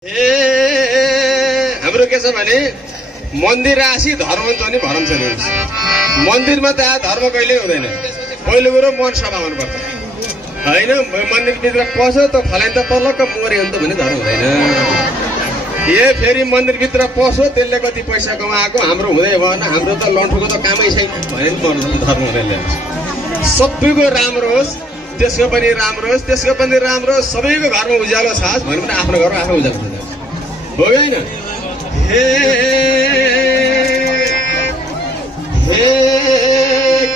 हाम्रो के छ भने मन्दिर राशि धर्म त नि भरम छैन। मन्दिरमा त धर्म कहिले हुँदैन। पहिलो कुरो मन सफा हुनुपर्छ हैन। मन्दिरभित्र पस्यो त फलाइन त पल्लक्क मर्यो भने त भने धर्म हुँदैन। फेरि मन्दिरभित्र पस्यो त्यसले कति पैसा कमाएको हाम्रो हुँदै भएन, हाम्रो त लन्ठुको त कामै छैन भने पनि धर्म हुँदैन। सबैको राम्रो होस्, त्यसको पनि राम्रो होस्, त्यसको पनि राम्रो होस्, सबैको घरमा उज्यालो छ भने पनि आफ्नो घरमा आफै उज्यालो हुन्छ हो हैन।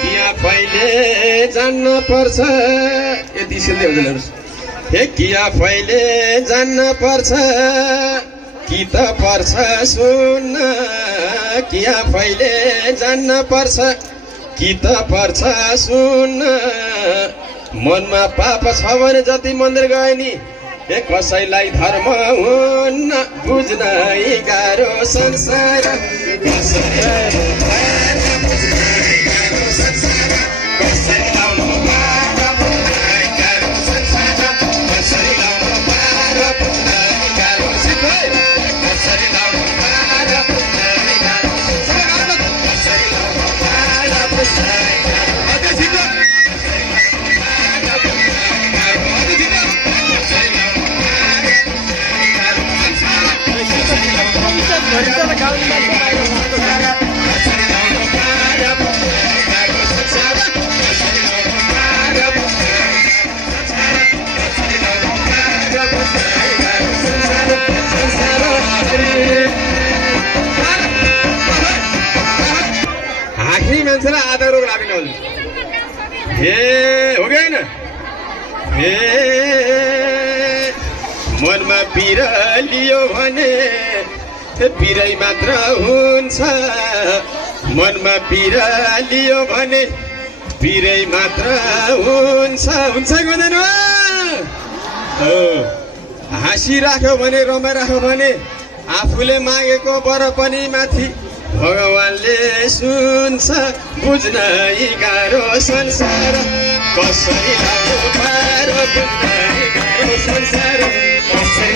कि आफैले जान्न पर्छ यति सिल्दै हुँदैन। कि आफैले जान्न पर्छ कि त पर्छ सुन्न, कि आफैले जान्न पर्छ कि त पर्छ सुन्न। मनमा पाप छ भने जति मन्दिर गए नि कसैलाई धर्म हुन्न, बुझ्न गाह्रो संसार। मान्छेलाई आधा रोग लाग्ने हो कि होइन। मनमा पिर लियो भने पिरै मात्र हुन्छ। मनमा पिर लियो भने पिरै मात्र हुन्छ। हुन्छ कि हुँदैन? हाँसिराख्यो भने रमाइराख्यो भने आफूले मागेको वर पनि माथि भगवानले सुन्छ। बुझ्न गाह्रो संसार कसरी लाग्यो पारो, बुझ्न गाह्रो संसार कसरी